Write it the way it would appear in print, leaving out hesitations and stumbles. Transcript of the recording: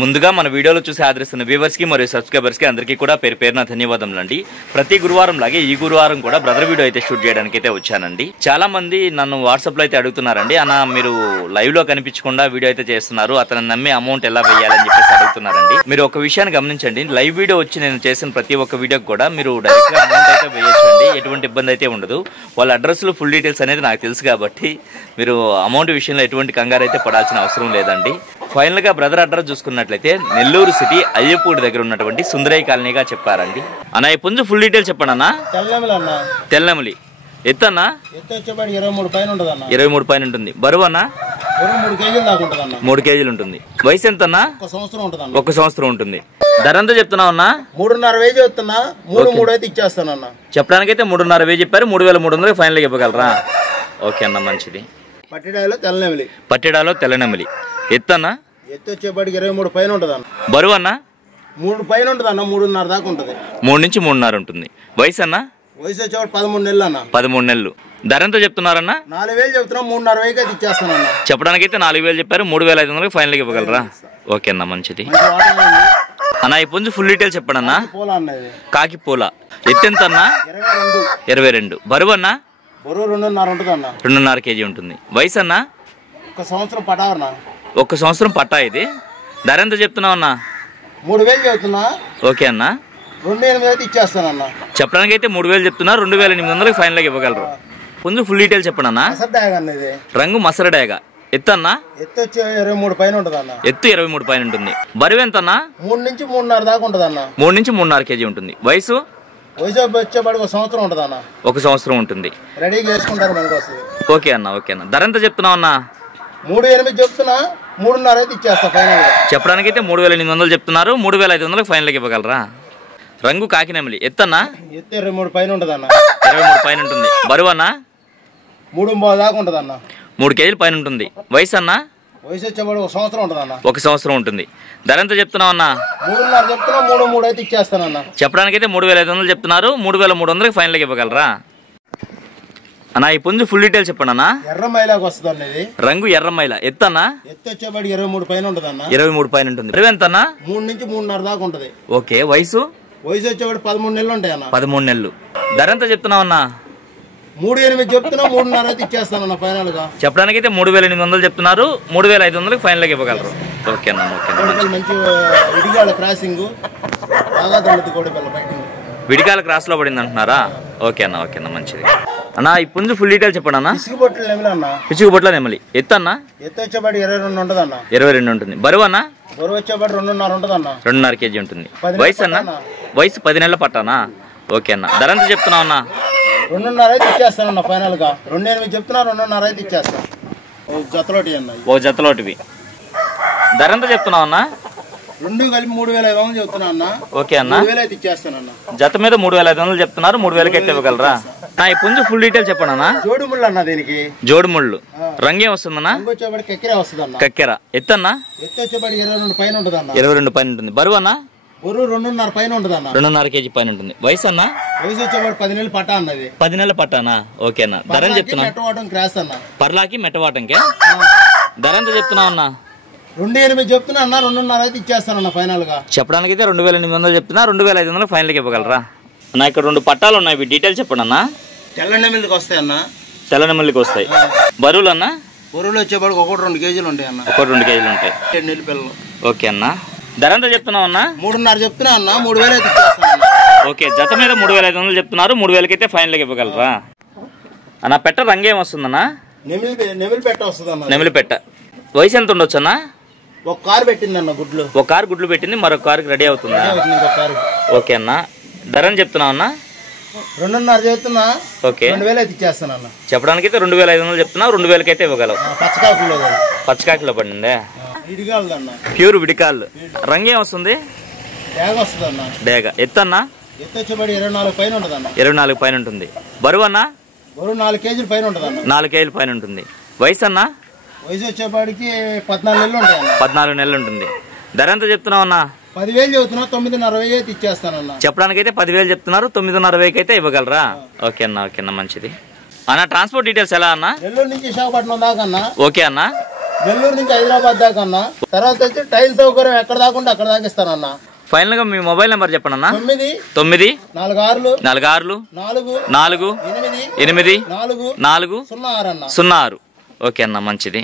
ముందుగా మన వీడియోలో చూసి ఆదరిస్తున్న వ్యూవర్స్ కి మరియు సబ్స్క్రైబర్స్ కి అందరికీ కూడా పేరు పేరున ధన్యవాదములండి. ప్రతి గురువారం లాగే ఈ గురువారం కూడా బ్రదర్ వీడియో అయితే షూట్ చేయడానికి అయితే వచ్చానండి. చాలా మంది నన్ను వాట్సాప్ లో అయితే అడుగుతున్నారండి, అన్న మీరు లైవ్ లో కనిపించకుండా వీడియో అయితే చేస్తున్నారు, అతను నమ్మి అమౌంట్ ఎలా వేయాలని చెప్పేసి అడుగుతున్నారండి. మీరు ఒక విషయాన్ని గమనించండి, లైవ్ వీడియో వచ్చి నేను చేసిన ప్రతి ఒక్క వీడియోకి కూడా మీరు డైరెక్ట్ గా అమౌంట్ అయితే వేయొచ్చండి, ఎటువంటి ఇబ్బంది అయితే ఉండదు. వాళ్ళ అడ్రస్ లో ఫుల్ డీటెయిల్స్ అనేది నాకు తెలుసు కాబట్టి మీరు అమౌంట్ విషయంలో ఎటువంటి కంగారు అయితే పడాల్సిన అవసరం లేదండి. ఫైనల్ గా బ్రదర్ అడ్రస్ చూసుకున్నట్లయితే నెల్లూరు సిటీ అయ్యపూడి దగ్గర ఉన్నటువంటి సుందరయ్య కాలనీగా చెప్పారండి. అన్న ఈ పుంజు ఫుల్ డీటెయిల్స్ చెప్పండి అన్న. తెల్లమలి ఎత్తన్నా 23 పైన ఉంటుంది. బరువు అన్న 3 కేజీలు ఉంటుంది. వయసు ఎంత అన్న? 1 సంవత్సరం ఉంటుంది. ధర ఎంత చెప్తున్నావు అన్న? 3,500 చెప్తున్నా. 3,300 అయితే ఇచ్చేస్తానన్న. చెప్పడానికైతే 3,500 చెప్పారు, 3,300 ఫైనల్ ఇవ్వగలరా? ఓకే అన్న, మంచిది. పట్టిడాలో తెల్లనెమలి ఎత్తన్నా? ఎత్తు వచ్చేపాటికి 23 పైన ఉంటుంది అన్న. బరువు అన్న? 3 పైన ఉంటుంది అన్న. 3.5 దాకా ఉంటుంది. 3 నుంచి 3.5 ఉంటుంది. వయసు అన్న? వయసు వచ్చేవాడు 13 నెలలు అన్న. 13 నెలలు. ధర ఎంత చెప్తున్నారన్న? 4,000 చెప్తున్నా. 3,500 అయితే ఇచ్చేస్తానన్న. చెప్పడానికైతే 4,000 చెప్పారు, 3,500 ఫైనల్ ఇవ్వగలరా? ఓకే అన్న, మంచిది అన్న. ఈ పుంజు ఫుల్ డీటెయిల్స్ చెప్పండి అన్న. కాకి పూల ఎత్తెంత అన్న? 22. బరువు అన్న? బరువు 2.5 ఉంటుంది అన్న. 2.5 కేజీ ఉంటుంది. వయసు అన్న? 1 సంవత్సరం పటావన్న. 1 సంవత్సరం పట్టా ఇది. ధర ఎంత చెప్తున్నావు అన్న? 3,000 చెప్తున్నా. ఓకే అన్న. 2,800 అయితే ఇచ్చేస్తానన్న. చెప్పడానికి అయితే 3,000 చెప్తున్నా, 2,800 ఫైనల్ ఇవ్వగలరు. పుంజు ఫుల్ డీటెయిల్స్ చెప్పండి అన్న. రంగు మసరడాయగా. ఎత్తు అన్న? ఎత్తు వచ్చి 23 పైన ఉంటుంది అన్న. ఎత్తు 23 పైన ఉంటుంది. బరువు ఎంత అన్న? 3 నుంచి 3.5 దాకా ఉంటుంది అన్న. 3 నుంచి 3.5 కేజీ ఉంటుంది. వయసు? వయసు వచ్చేపాటి 1 సంవత్సరం ఉంటుంది అన్న. 1 సంవత్సరం ఉంటుంది. రెడీగా చేసుకుంటారు మనకు వస్తుంది. ఓకే అన్న, ఓకే అన్న. ధర ఎంత చెప్తున్నావు అన్న? 3,800 చెప్తున్నా. 3.5 అయితే ఇచ్చేస్తా ఫైనల్. చెప్పడానికైతే 3,800 చెప్తున్నారు, 3,500 ఫైనల్ ఇవ్వగలరా? రంగు కాకినెమలి. ఎత్తన్నా? ఎత్తు 23 పైన ఉంటుంది అన్న. 23 పైన ఉంటుంది. బరువు అన్న? 3.5 దాకా ఉంటుంది అన్న. 3 కేజీలు పైన ఉంటుంది. వయసు అన్న? వయసు వచ్చేవాడు 1 సంవత్సరం ఉంటుంది అన్న. 1 సంవత్సరం ఉంటుంది. ధర ఎంత చెప్తున్నావు అన్న? 3.5 చెప్తున్నా. 3,300 అయితే ఇచ్చేస్తానన్న. చెప్పడానికైతే 3,500 చెప్తున్నారు, 3,300 ఫైనల్ ఇవ్వగలరా? అన్న ఈ పుంజు ఫుల్ డీటెయిల్స్ చెప్పండి అన్న. ఎర్రమైలాకి వస్తుంది అన్న. ఇది రంగు ఎర్రమైల. ఎత్తు అన్న? ఎత్తు వచ్చేపాటి 23 పైన ఉంటుంది అన్న. 23 పైన ఉంటుంది. బరువు ఎంత అన్న? 3 నుంచి 3.5 దాకా ఉంటుంది. ఓకే. వయసు? వయసు వచ్చేవాడు 13 నెలలు ఉంటాయి అన్న. 13 నెలలు. ధర ఎంత చెప్తున్నావు అన్న? 3,800 చెప్తున్నా. 3.5 అయితే ఇచ్చేస్తానన్న ఫైనల్ గా. చెప్పడానికైతే 3,800 చెప్తున్నారు, 3,500 ఫైనల్ ఇవ్వగలరు. ఓకే అన్న, ఓకే. మంచి విడిగాళ్ళ క్రాసింగ్ బాగా దొరుకుతుంది. కోడిపల్ల బయట విడికాల క్రాస్ లో పడింది అంటున్నారా? ఓకే అన్న, ఓకే అన్న, మంచిది అన్న. ఈ పుంజు ఫుల్ డీటెయిల్స్ చెప్పండి అన్న. పిచ్చుకుబొట్ల నెమలి అన్న. పిచ్చుకుబొట్ల నెమలి. ఎత్తు అన్న? ఎత్తు వచ్చేపాటి 22 ఉంటుంది అన్న. 22 ఉంటుంది. బరువు అన్న? బరువు వచ్చేపాటి 2.5 ఉంటుంది అన్న. 2.5 కేజీ ఉంటుంది. వయసు అన్న? వయసు 10 నెలల పట్టానా? ఓకే అన్న. ధర ఎంత చెప్తున్నావు అన్న? 2.5 అయితే ఇచ్చేస్తానన్న ఫైనల్ గా. 2,800 చెప్తున్నా. 2.5 అయితే ఇచ్చేస్తాను. జతలోటి అన్న. ఓ జతలోటివి. ధర ఎంత చెప్తున్నావు అన్న? 2 కలిపి 3,500 చెప్తున్నా అన్న. ఓకే అన్న. 3,000 అయితే ఇచ్చేస్తానన్న. జత మీద 3,500 చెప్తున్నారు, 3,000 అయితే ఇవ్వగలరా? ఈ పుంజు ఫుల్ డీటెయిల్స్ చెప్పండి అన్న. జోడు ముళ్ళు అన్న. దీనికి జోడు ముళ్ళు. రంగు ఏం వస్తుందన్న? వచ్చేపాటి కక్కెర వస్తుంది అన్న. కక్కెర. ఎత్తు అన్న? ఎత్తు వచ్చేపాటి 22 పైన ఉంటుంది అన్న. 22 పైన ఉంటుంది. బరువు అన్న? బరువు 2.5 పైన ఉంటుంది అన్న. 2.5 కేజీ పైన ఉంటుంది. వయసు అన్న? వయసు వచ్చేపాటి 10 నెలలు పట్టా అన్నది. 10 నెలల పట్టానా? ఓకే అన్న. ధర చెప్తున్నా. క్రాస్ అన్న. పర్లాకి మెట్టవాటంకే. ధర ఎంత చెప్తున్నావు అన్న? 2,800 చెప్తున్నా అన్న. 2.5 అయితే ఇచ్చేస్తానన్న ఫైనల్ గా. చెప్పడానికి అయితే 2,800 చెప్తున్నా, 2,500 ఫైనల్ ఇవ్వగలరా? అన్న ఇక్కడ 2 పట్టాలు ఉన్నాయి, ఇవి డీటెయిల్స్ చెప్పండి అన్న. తెల్ల నెమలికి వస్తాయి అన్న. తెల్ల నెమలికి వస్తాయి. బరువులు అన్న? బరువులు వచ్చేపాటికి 1-2 కేజీలు ఉంటాయి అన్న. 1-2 కేజీలు ఉంటాయి. 2 నెలల పిల్లలు. ఓకే అన్న. ధర ఎంత చెప్తున్నావు అన్న? 3.5 చెప్తున్నా అన్న. 3,000 అయితే ఇచ్చేస్తాను. ఓకే. జత మీద 3,500 చెప్తున్నారు, 3,000 అయితే ఫైనల్ ఇవ్వగలరా? అన్న పెట్ట రంగు ఏం వస్తుందన్న? నెమిలి పెట్ట వస్తుంది అన్న. నెమిలి పెట్ట. వయసు ఎంత ఉండొచ్చు అన్న? ఒక కారు పెట్టింది అన్న. గుడ్లు. ఒక కారు గుడ్లు పెట్టింది, మరొక కారుకి రెడీ అవుతుందా? ఓకే అన్న. ధర అని చెప్తున్నావు అన్న? 2.5 చెప్తున్నా. ఓకే. 2,000 అయితే ఇచ్చేస్తాను అన్న. చెప్పడానికి అయితే 2,500 చెప్తున్నావు, 2,000 అయితే ఇవ్వగలవు. పచ్చకాకులో పచ్చకాకిలో పడిందే. విడిగాళ్ళు అన్న. ప్యూర్ విడికాళ్ళు. రంగు ఏం వస్తుంది? డేగ వస్తుంది అన్న. డేగ. ఎత్తు అన్న? ఎత్తు వచ్చేపాటి 24 పైన ఉంటుంది అన్న. 24 పైన ఉంటుంది. బరువు అన్న? బరువు 4 కేజీల పైన ఉంటుంది అన్న. 4 కేజీల పైన ఉంటుంది. వయసు అన్న? వయసు వచ్చేపాటికి 14 నెలలు ఉంటాయి అన్న. 14 నెలలు ఉంటుంది. ధర ఎంత చెప్తున్నావు అన్న? 10,000 చెబుతున్నా 9,500 అయితే ఇచ్చేస్తానన్నా. చెప్పడానికైతే 10,000 చెప్తున్నారు, 9,500 అయితే ఇవ్వగలరా? ఓకే అన్న, ఓకే అన్న, మంచిది అన్న. ట్రాన్స్పోర్ట్ డీటెయిల్స్ ఎలా అన్న? నెల్లూరు నుంచి విశాఖపట్నం దాకా అన్న. ఓకే అన్న. నెల్లూరు నుంచి హైదరాబాద్ దాకా అన్న. తర్వాత వచ్చి టైల్ సౌకర్యం ఎక్కడ దాకా ఉంటే అక్కడ దాకా ఇస్తానన్న. ఫైనల్ గా మీ మొబైల్ నెంబర్ చెప్పండి అన్న. 9 46 4 8 4 06 అన్న. ఓకే అన్న, మంచిది.